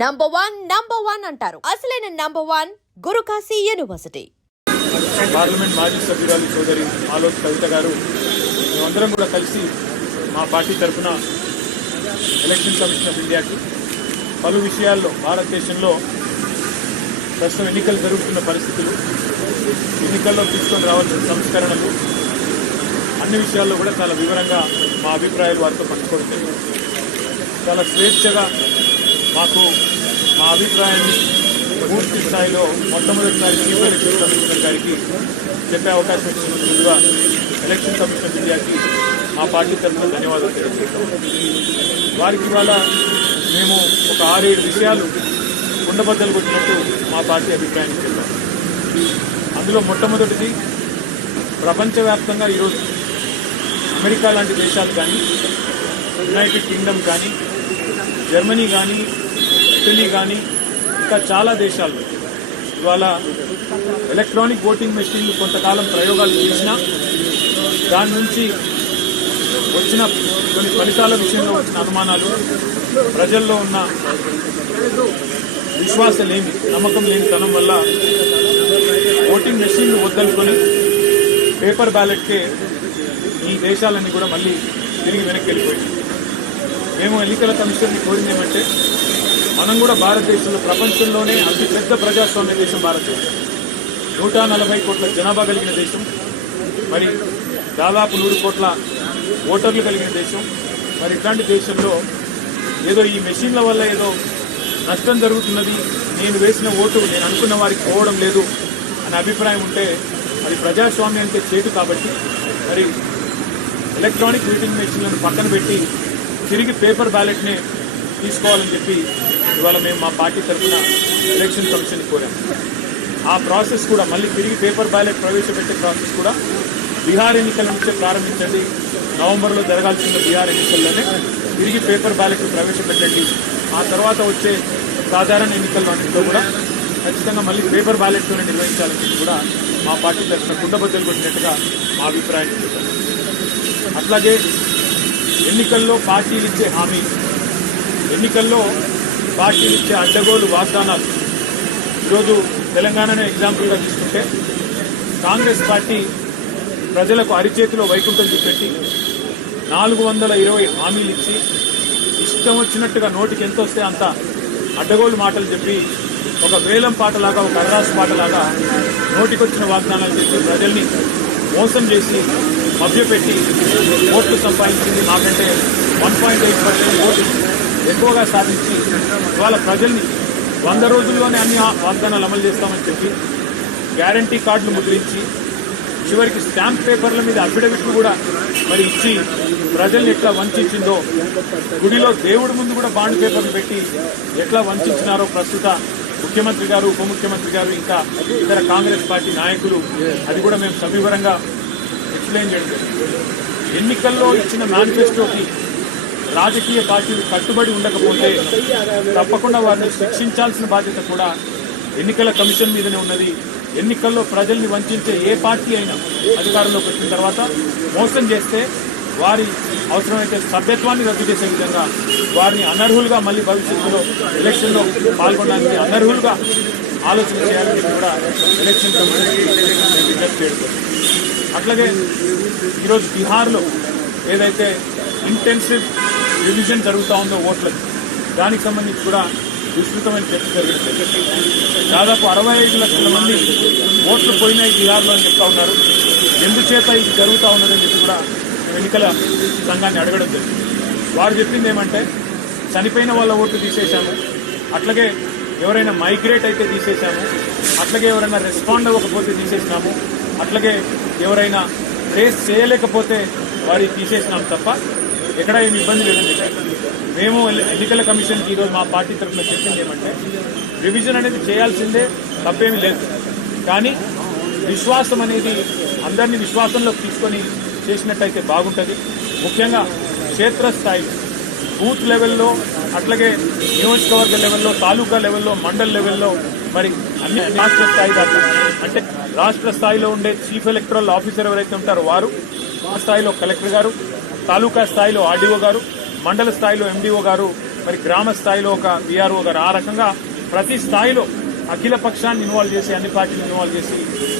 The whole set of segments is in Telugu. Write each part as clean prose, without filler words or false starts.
నంబర్ వన్ అంటారు. అసలైన number one Guru Kashi university. Parliament మాజీ సభ్యురాలు సోదరి ఆలోక్ కవిత గారు మేమందరం కూడా కలిసి మా పార్టీ తరఫున ఎలక్షన్ కమిషన్ ఆఫ్ ఇండియాకి పలు విషయాల్లో భారతదేశంలో ప్రస్తుతం ఎన్నికలు జరుగుతున్న పరిస్థితులు, ఎన్నికల్లో తీసుకొని రావాల్సిన సంస్కరణలు, అన్ని విషయాల్లో కూడా చాలా వివరంగా మా అభిప్రాయాలు వారితో పంచుకోవడం జరిగింది. చాలా స్వేచ్ఛగా మాకు మా అభిప్రాయాన్ని పూర్తి స్థాయిలో మొట్టమొదటిసారి చీఫ్ ఎలక్షన్ కమిషనర్ గారికి చెప్పే అవకాశం ఇచ్చినందుకు ముందుగా ఎలక్షన్ కమిషన్ ఆఫ్ ఇండియాకి మా పార్టీ తరఫున ధన్యవాదాలు తెలియజేస్తాం. వారికి ఇవాళ మేము ఒక 6-7 విషయాలు కుండబద్దలు కొట్టినట్టు మా పార్టీ అభిప్రాయాన్ని చెప్పాం. అందులో మొట్టమొదటిది, ప్రపంచవ్యాప్తంగా ఈరోజు అమెరికా లాంటి దేశాలు కానీ, యునైటెడ్ కింగ్డమ్ కానీ, జర్మనీ కానీ, ఇటలీ కానీ, ఇంకా చాలా దేశాలు ఇవాళ ఎలక్ట్రానిక్ ఓటింగ్ మెషిన్లు కొంతకాలం ప్రయోగాలు చేసినా దాని నుంచి వచ్చిన కొన్ని ఫలితాల విషయంలో వచ్చిన అనుమానాలు, ప్రజల్లో ఉన్న విశ్వాసలేమి, నమ్మకం లేని తనం వల్ల ఓటింగ్ మెషిన్లు వద్దనుకొని పేపర్ బ్యాలెట్కే ఈ దేశాలన్నీ కూడా మళ్ళీ తిరిగి వెనక్కి వెళ్ళిపోయింది. మేము ఎన్నికల కమిషన్ని కోరింది ఏమంటే, మనం కూడా భారతదేశంలో ప్రపంచంలోనే అతిపెద్ద ప్రజాస్వామ్య దేశం భారతదేశం, 140 కోట్ల జనాభా కలిగిన దేశం, మరి దాదాపు 100 కోట్ల ఓటర్లు కలిగిన దేశం. మరి ఇట్లాంటి దేశంలో ఏదో ఈ మెషిన్ల వల్ల ఏదో నష్టం జరుగుతున్నది, నేను వేసిన ఓటు నేను అనుకున్న వారికి పోవడం లేదు అనే అభిప్రాయం ఉంటే అది ప్రజాస్వామ్యానికి చేటు. కాబట్టి మరి ఎలక్ట్రానిక్ ఓటింగ్ మెషిన్లను పక్కన పెట్టి తిరిగి పేపర్ బ్యాలెట్నే తీసుకోవాలని చెప్పి ఇవాళ మేము మా పార్టీ తరఫున ఎలక్షన్ కమిషన్ కోరాము. ఆ ప్రాసెస్ కూడా మళ్ళీ తిరిగి పేపర్ బ్యాలెట్ ప్రవేశపెట్టే ప్రాసెస్ కూడా బీహార్ ఎన్నికల నుంచే ప్రారంభించండి, నవంబర్లో జరగాల్సిన బీహార్ ఎన్నికల్లోనే తిరిగి పేపర్ బ్యాలెట్ ప్రవేశపెట్టండి, ఆ తర్వాత వచ్చే సాధారణ ఎన్నికల్లో కూడా ఖచ్చితంగా మళ్ళీ పేపర్ బ్యాలెట్తోనే నిర్వహించాలని చెప్పి కూడా మా పార్టీ తరఫున కుండబద్దలు కొట్టినట్టుగా మా అభిప్రాయం చెప్పారు. అట్లాగే ఎన్నికల్లో పార్టీలు ఇచ్చే హామీలు, ఎన్నికల్లో పార్టీలు ఇచ్చే అడ్డగోలు వాగ్దానాలు, ఈరోజు తెలంగాణనే ఎగ్జాంపుల్గా తీసుకుంటే కాంగ్రెస్ పార్టీ ప్రజలకు అరిచేతిలో వైకుంఠం చూపెట్టి 420 హామీలు ఇచ్చి ఇష్టం వచ్చినట్టుగా నోటికి ఎంత వస్తే అంత అడ్డగోలు మాటలు చెప్పి ఒక వేలం పాటలాగా, ఒక అర్రాసు పాటలాగా నోటికొచ్చిన వాగ్దానాలు చెప్పి ప్రజల్ని మోసం చేసి మభ్యపెట్టి ఓట్లు సంపాదించింది. నాకంటే 1.8% ఓట్లు ఎక్కువగా సాధించి ఇవాళ ప్రజల్ని 100 రోజుల్లోనే అన్ని వాగ్దానాలు అమలు చేస్తామని చెప్పి గ్యారంటీ కార్డులు ముద్రించి చివరికి స్టాంప్ పేపర్ల మీద అఫిడవిట్లు కూడా మరి ఇచ్చి ప్రజల్ని ఎట్లా వంచిందో, గుడిలో దేవుడి ముందు కూడా బాండ్ పేపర్లు పెట్టి ఎట్లా వంచినారో ప్రస్తుత ముఖ్యమంత్రి గారు, ఉప ముఖ్యమంత్రి గారు, ఇంకా ఇతర కాంగ్రెస్ పార్టీ నాయకులు, అది కూడా మేము సవివరంగా ఎక్స్ప్లెయిన్ చేయడం జరిగింది. ఎన్నికల్లో ఇచ్చిన మేనిఫెస్టోకి రాజకీయ పార్టీలు కట్టుబడి ఉండకపోతే తప్పకుండా వారిని శిక్షించాల్సిన బాధ్యత కూడా ఎన్నికల కమిషన్ మీదనే ఉన్నది. ఎన్నికల్లో ప్రజల్ని వంచే ఏ పార్టీ అయినా అధికారంలోకి వచ్చిన తర్వాత మోసం చేస్తే వారి అవసరమైతే సభ్యత్వాన్ని రద్దు చేసే విధంగా వారిని అనర్హులుగా మళ్ళీ భవిష్యత్తులో ఎలక్షన్లో పాల్గొనడానికి అనర్హులుగా ఆలోచన చేయాలని కూడా ఎలక్షన్ కమిషన్కి విజ్ఞప్తి చేయడం. అట్లాగే ఈరోజు బీహార్లో ఏదైతే ఇంటెన్సివ్ రివిజన్ జరుగుతూ ఉందో ఓట్లకి, దానికి సంబంధించి కూడా విస్తృతమైన చర్చ జరిగింది. దాదాపు 65 లక్షల మంది ఓట్లు పోయినాయి బీహార్లో అని చెప్తా ఉన్నారు. ఎందుచేత ఇది జరుగుతూ ఉన్నదని చెప్పి కూడా ఎన్నికల సంఘాన్ని అడగడం జరిగింది. వారు చెప్పింది ఏమంటే, చనిపోయిన వాళ్ళ ఓట్లు తీసేశాము, అట్లాగే ఎవరైనా మైగ్రేట్ అయితే తీసేశాము, అట్లాగే ఎవరైనా రెస్పాండ్ అవ్వకపోతే తీసేసినాము, అట్లాగే ఎవరైనా ఫేస్ చేయలేకపోతే వారికి తీసేసినాము తప్ప ఎక్కడా ఏమి ఇబ్బంది లేదని చెప్పారు. మేము ఎన్నికల కమిషన్కి ఈరోజు మా పార్టీ తరఫున చెప్పింది ఏమంటే, రివిజన్ అనేది చేయాల్సిందే, తప్పేమీ లేదు, కానీ విశ్వాసం అనేది అందరినీ విశ్వాసంలోకి తీసుకొని చేసినట్టయితే బాగుంటుంది. ముఖ్యంగా క్షేత్రస్థాయి, బూత్ లెవెల్లో, అట్లాగే నియోజకవర్గ లెవెల్లో, తాలూకా లెవెల్లో, మండల్ లెవెల్లో, మరి అన్ని రాష్ట్ర స్థాయి దాకా, అంటే రాష్ట్ర స్థాయిలో ఉండే చీఫ్ ఎలక్టరల్ ఆఫీసర్ ఎవరైతే ఉంటారో వారు, ఆ స్థాయిలో కలెక్టర్ గారు, తాలూకా స్థాయిలో ఆర్డీఓ గారు, మండల స్థాయిలో ఎండీఓ గారు మరి గ్రామ స్థాయిలో ఒక వీఆర్ఓ గారు ఆ రకంగా ప్రతి స్థాయిలో అఖిల పక్షాన్ని ఇన్వాల్వ్ చేసి అన్ని పార్టీలు ఇన్వాల్వ్ చేసి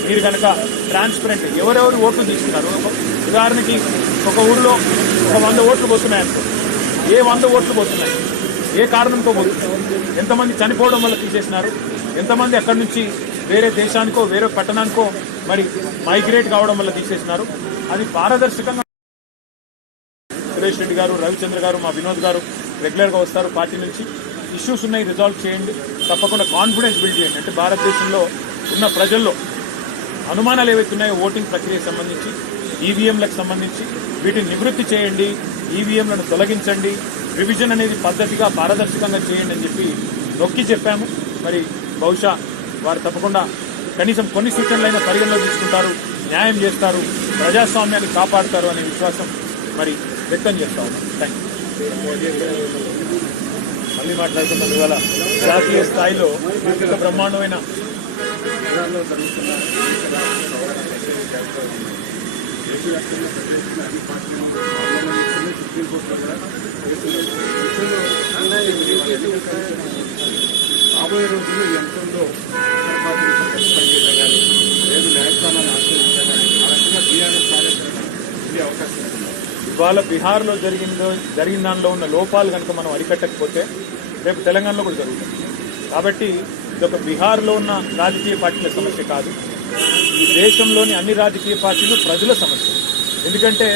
మీరు కనుక ట్రాన్స్పరెంట్ ఎవరెవరు ఓట్లు తీసుకున్నారు. ఉదాహరణకి ఒక ఊరిలో ఒక 100 ఓట్లు పోతున్నాయనుకో, ఏ 100 ఓట్లు పోతున్నాయి, ఏ కారణంతో పోతున్నాయి, ఎంతమంది చనిపోవడం వల్ల తీసేసినారు, ఎంతమంది అక్కడి నుంచి వేరే దేశానికో వేరే పట్టణానికో మరి మైగ్రేట్ కావడం వల్ల తీసేసినారు. అది పారదర్శకంగా సురేష్ రెడ్డి గారు, రవిచంద్ర గారు, మా వినోద్ గారు రెగ్యులర్గా వస్తారు పార్టీ నుంచి. ఇష్యూస్ ఉన్నాయి, రిజాల్వ్ చేయండి, తప్పకుండా కాన్ఫిడెన్స్ బిల్డ్ చేయండి. అంటే భారతదేశంలో ఉన్న ప్రజల్లో అనుమానాలు ఏవైతే ఉన్నాయో ఓటింగ్ ప్రక్రియకు సంబంధించి, ఈవీఎంలకు సంబంధించి వీటిని నివృత్తి చేయండి, ఈవీఎంలను తొలగించండి, రివిజన్ అనేది పద్ధతిగా పారదర్శకంగా చేయండి అని చెప్పి నొక్కి చెప్పాము. మరి బహుశా వారు తప్పకుండా కనీసం కొన్ని సూచనలైన పరిగణలో తీసుకుంటారు, న్యాయం చేస్తారు, ప్రజాస్వామ్యాన్ని కాపాడుతారు అనే విశ్వాసం మరి వ్యక్తం చేస్తా ఉన్నాం. Thank you. మళ్ళీ మాట్లాడుతున్నాం. ఇవాళ జాతీయ స్థాయిలో ఇంత బ్రహ్మాండమైన రాబోయే రోజుల్లో ఎంతో పనిచేయగాలి లేదు న్యాయస్థానాన్ని ఆశ్రయించగాలి ఆ రకంగా బీఆర్ఎస్ కార్యక్రమం అవకాశం ఉంది. ఇవాళ బీహార్లో జరిగిన దానిలో ఉన్న లోపాలు కనుక మనం అరికట్టకపోతే రేపు తెలంగాణలో కూడా జరుగుతుంది. కాబట్టి ఇదొక బీహార్లో ఉన్న రాజకీయ పార్టీల సమస్య కాదు, ఈ దేశంలోని అన్ని రాజకీయ పార్టీలు ప్రజల సమస్య. ఎందుకంటే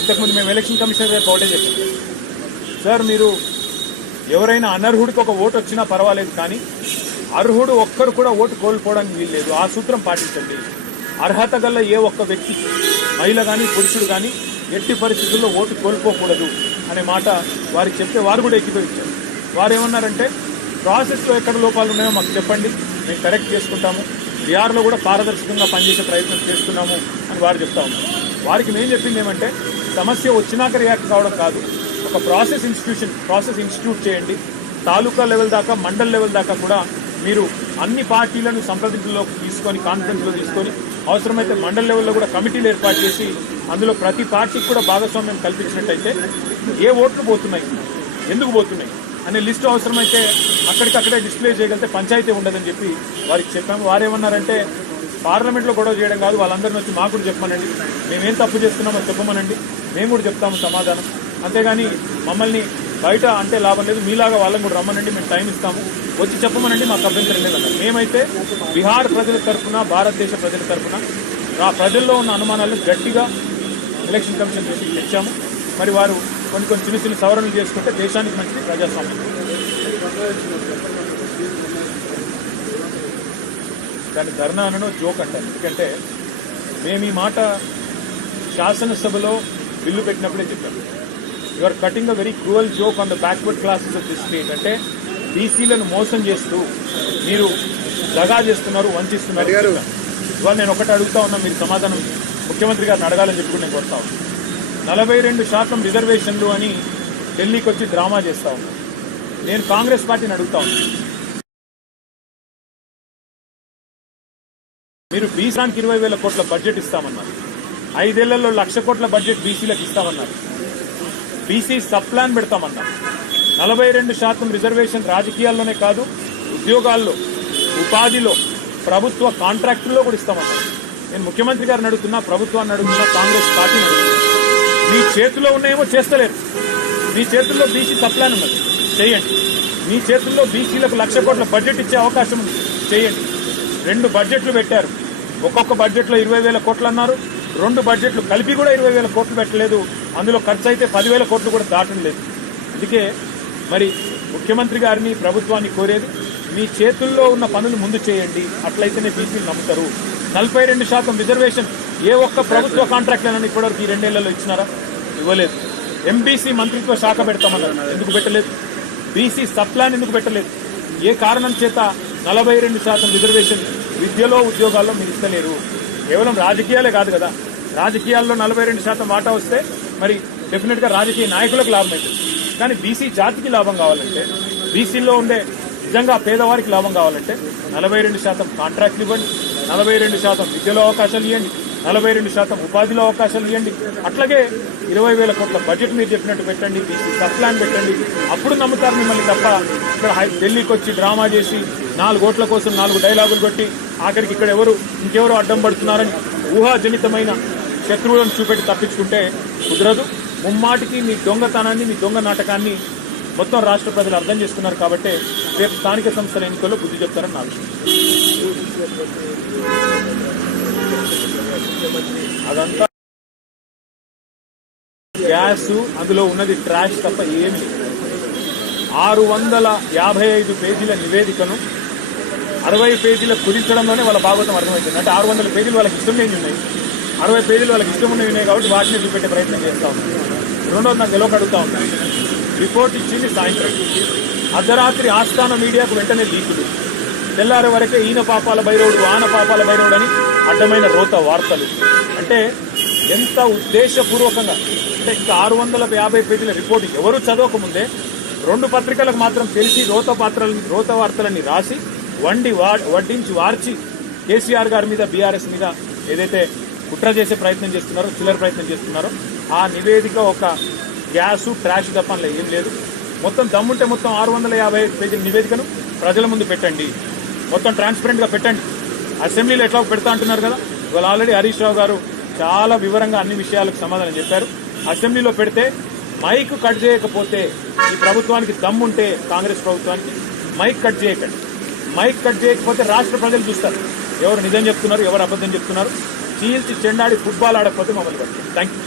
ఇంతకుముందు మేము ఎలక్షన్ కమిషనర్ గారికి ఒకటే చెప్పాం, సార్ మీరు ఎవరైనా అనర్హుడికి ఒక ఓటు వచ్చినా పర్వాలేదు, కానీ అర్హుడు ఒక్కరు కూడా ఓటు కోల్పోవడానికి వీల్లేదు. ఆ సూత్రం పాటించండి. అర్హత గల ఏ ఒక్క వ్యక్తి, మహిళ కానీ పురుషుడు కానీ ఎట్టి పరిస్థితుల్లో ఓటు కోల్పోకూడదు అనే మాట వారికి చెప్తే వారు కూడా ఏకీభవించారు. వారు ఏమన్నారంటే ప్రాసెస్లో ఎక్కడ లోపాలు ఉన్నాయో మాకు చెప్పండి, మేము కరెక్ట్ చేసుకుంటాము, బీహార్లో కూడా పారదర్శకంగా పనిచేసే ప్రయత్నం చేస్తున్నాము అని వారు చెప్తా ఉన్నారు. వారికి మేము చెప్పింది ఏమంటే సమస్య వచ్చినాక రియాక్ట్ కావడం కాదు, ఒక ప్రాసెస్ ఇన్స్టిట్యూట్ చేయండి. తాలూకా లెవెల్ దాకా, మండల్ లెవెల్ దాకా కూడా మీరు అన్ని పార్టీలను సంప్రదింపులోకి తీసుకొని, కాన్ఫరెన్స్లో తీసుకొని, అవసరమైతే మండల్ లెవెల్లో కూడా కమిటీలు ఏర్పాటు చేసి అందులో ప్రతి పార్టీకి కూడా భాగస్వామ్యం కల్పించినట్టయితే ఏ ఓట్లు పోతున్నాయి, ఎందుకు పోతున్నాయి అనే లిస్టు అవసరమైతే అక్కడికక్కడే డిస్ప్లే చేయగలిగితే పంచాయతీ ఉండదని చెప్పి వారికి చెప్పాము. వారేమన్నారంటే పార్లమెంట్లో గొడవ చేయడం కాదు, వాళ్ళందరినీ వచ్చి మాకు కూడా చెప్పమనండి, మేమేం తప్పు చేస్తున్నామో చెప్పమనండి, మేము కూడా చెప్తాము సమాధానం, అంతేగాని మమ్మల్ని బయట అంటే లాభం లేదు, మీలాగా వాళ్ళని కూడా రమ్మనండి, మేము టైం ఇస్తాము, వచ్చి చెప్పమనండి, మాకు అభ్యంతరం లేదన్నారు. మేమైతే బీహార్ ప్రజల తరఫున, భారతదేశ ప్రజల తరఫున ఆ ప్రజల్లో ఉన్న అనుమానాలను గట్టిగా ఎలక్షన్ కమిషన్ దృష్టికి తెచ్చాము. మరి వారు కొన్ని చిన్న సవరణలు చేసుకుంటే దేశానికి మంచిది, ప్రజాస్వామ్యం. దాని ధర్నా అనడం జోక్ అంటారు. ఎందుకంటే మేము ఈ మాట శాసనసభలో బిల్లు పెట్టినప్పుడే చెప్పాము, you are cutting a very cruel joke on the backward classes of this state. అంటే బీసీలను మోసం చేస్తూ మీరు దగా చేస్తున్నారు, వంచిస్తున్నారు. ఇవాళ నేను ఒకటి అడుగుతా ఉన్నా, మీరు సమాధానం ముఖ్యమంత్రి గారిని అడగాలని చెప్పి నేను కోరుతా ఉన్నాను. 42% రిజర్వేషన్లు అని ఢిల్లీకి వచ్చి డ్రామా చేస్తా ఉన్నాను. నేను కాంగ్రెస్ పార్టీని అడుగుతా ఉన్నాను, మీరు బీసానికి 20,000 కోట్ల బడ్జెట్ ఇస్తామన్నారు, 5 ఏళ్లలో 1,00,000 కోట్ల బడ్జెట్ బీసీలకు ఇస్తామన్నారు, బీసీ సబ్ ప్లాన్ పెడతామన్నారు. 42% రిజర్వేషన్ రాజకీయాల్లోనే కాదు, ఉద్యోగాల్లో, ఉపాధిలో, ప్రభుత్వ కాంట్రాక్టుల్లో కూడా ఇస్తామన్నారు. నేను ముఖ్యమంత్రి గారిని అడుగుతున్నా, ప్రభుత్వాన్ని అడుగుతున్నా, కాంగ్రెస్ పార్టీని అడుగుతున్నా, మీ చేతిలో ఉన్నాయేమో చేస్తలేరు. మీ చేతుల్లో బీసీ సబ్ ప్లాన్ ఉన్నది, చేయండి. మీ చేతుల్లో బీసీలకు 1,00,000 కోట్ల బడ్జెట్ ఇచ్చే అవకాశం ఉంది, చేయండి. 2 బడ్జెట్లు పెట్టారు, ఒక్కొక్క బడ్జెట్లో 20,000 కోట్లు అన్నారు, 2 బడ్జెట్లు కలిపి కూడా 20,000 కోట్లు పెట్టలేదు. అందులో ఖర్చు అయితే 10,000 కోట్లు కూడా దాటం లేదు. అందుకే మరి ముఖ్యమంత్రి గారిని, ప్రభుత్వాన్ని కోరేది, మీ చేతుల్లో ఉన్న పనులు ముందు చేయండి, అట్లయితేనే బీసీలు నమ్ముతారు. 42% రిజర్వేషన్ ఏ ఒక్క ప్రభుత్వ కాంట్రాక్ట్లను ఇప్పటివరకు ఈ 2 ఏళ్లలో ఇచ్చినారా? ఇవ్వలేదు. ఎంబీసీ మంత్రిత్వ శాఖ పెడతామన్నారు, ఎందుకు పెట్టలేదు? బీసీ సబ్ ప్లాన్ ఎందుకు పెట్టలేదు? ఏ కారణం చేత 42% రిజర్వేషన్ విద్యలో, ఉద్యోగాల్లో మీరు ఇస్తలేరు? కేవలం రాజకీయాలే కాదు కదా, రాజకీయాల్లో 42% వాటా వస్తే మరి డెఫినెట్ గా రాజకీయ నాయకులకు లాభం అవుతుంది. కానీ బీసీ జాతికి లాభం కావాలంటే, బీసీలో ఉండే నిజంగా పేదవారికి లాభం కావాలంటే 42% కాంట్రాక్ట్లు ఇవ్వండి, 42% విద్యలో అవకాశాలు ఇవ్వండి, 42% ఉపాధిలో అవకాశాలు ఇవ్వండి. అట్లాగే 20,000 కోట్ల బడ్జెట్ మీరు చెప్పినట్టు పెట్టండి, బీసీ సబ్ ప్లాన్ పెట్టండి, అప్పుడు నమ్ముతారు మిమ్మల్ని తప్ప ఇక్కడ ఢిల్లీకి వచ్చి డ్రామా చేసి 4 ఓట్ల కోసం 4 డైలాగులు కొట్టి ఆఖరికి ఇక్కడ ఇంకెవరు అడ్డం పడుతున్నారని ఊహాజనితమైన శత్రువులను చూపెట్టి తప్పించుకుంటే కుదరదు. ముమ్మాటికి మీ దొంగతనాన్ని, మీ దొంగ నాటకాన్ని మొత్తం రాష్ట్ర ప్రజలు అర్థం చేసుకున్నారు కాబట్టి రేపు స్థానిక సంస్థల ఎన్నికల్లో బుద్ధి చెప్తారని నా విషయం. అదంతా గ్యాస్, అందులో ఉన్నది ట్రాష్ తప్ప ఏమి లేదు. 655 పేజీల నివేదికను 60 పేజీల కుదించడంలోనే వాళ్ళ భాగవతం అర్థమవుతుంది. అంటే 600 పేజీలు వాళ్ళకి ఇష్టం లేని ఉన్నాయి, 60 పేజీలు వాళ్ళకి ఇష్టం ఉన్నవి ఉన్నాయి కాబట్టి వాటిని చూపెట్టే ప్రయత్నం చేస్తా ఉన్నాం. రెండోది నాకు గెలవక అడుగుతా ఉన్నాను. రిపోర్ట్ ఇచ్చింది సాయంత్రం, అర్ధరాత్రి ఆస్థాన మీడియాకు వెంటనే లీకులు, తెల్లారి వరకే ఈయన పాపాల బైరోడు ఆన పాపాల బైరోడు అని అడ్డమైన రోత వార్తలు. అంటే ఎంత ఉద్దేశపూర్వకంగా అంటే ఇంకా 650 పేజీల రిపోర్ట్ ఎవరు చదవకముందే 2 పత్రికలకు మాత్రం తెలిసి రోత వార్తలని రాసి వడ్డించి వార్చి కేసీఆర్ గారి మీద, బీఆర్ఎస్ మీద ఏదైతే కుట్ర చేసే ప్రయత్నం చేస్తున్నారో, చిల్లర ప్రయత్నం చేస్తున్నారో ఆ నివేదిక ఒక గ్యాసు ట్రాష్ తప్ప ఏం లేదు. మొత్తం దమ్ముంటే మొత్తం 655 పేజీల నివేదికను ప్రజల ముందు పెట్టండి, మొత్తం ట్రాన్స్పరెంట్ గా పెట్టండి. అసెంబ్లీలో ఎట్లా పెడతా అంటున్నారు కదా, ఇవాళ ఆల్రెడీ హరీష్ రావు గారు చాలా వివరంగా అన్ని విషయాలకు సమాధానం చెప్పారు. అసెంబ్లీలో పెడితే మైక్ కట్ చేయకపోతే ఈ ప్రభుత్వానికి దమ్ముంటే, కాంగ్రెస్ ప్రభుత్వానికి మైక్ కట్ చేయకండి. మైక్ కట్ చేయకపోతే రాష్ట్ర ప్రజలు చూస్తారు ఎవరు నిజం చెప్తున్నారు, ఎవరు అబద్ధం చెప్తున్నారు. చీల్చి చెండాడి ఫుట్బాల్ ఆడకపోతే మమ్మల్ని పడుతుంది. Thank you.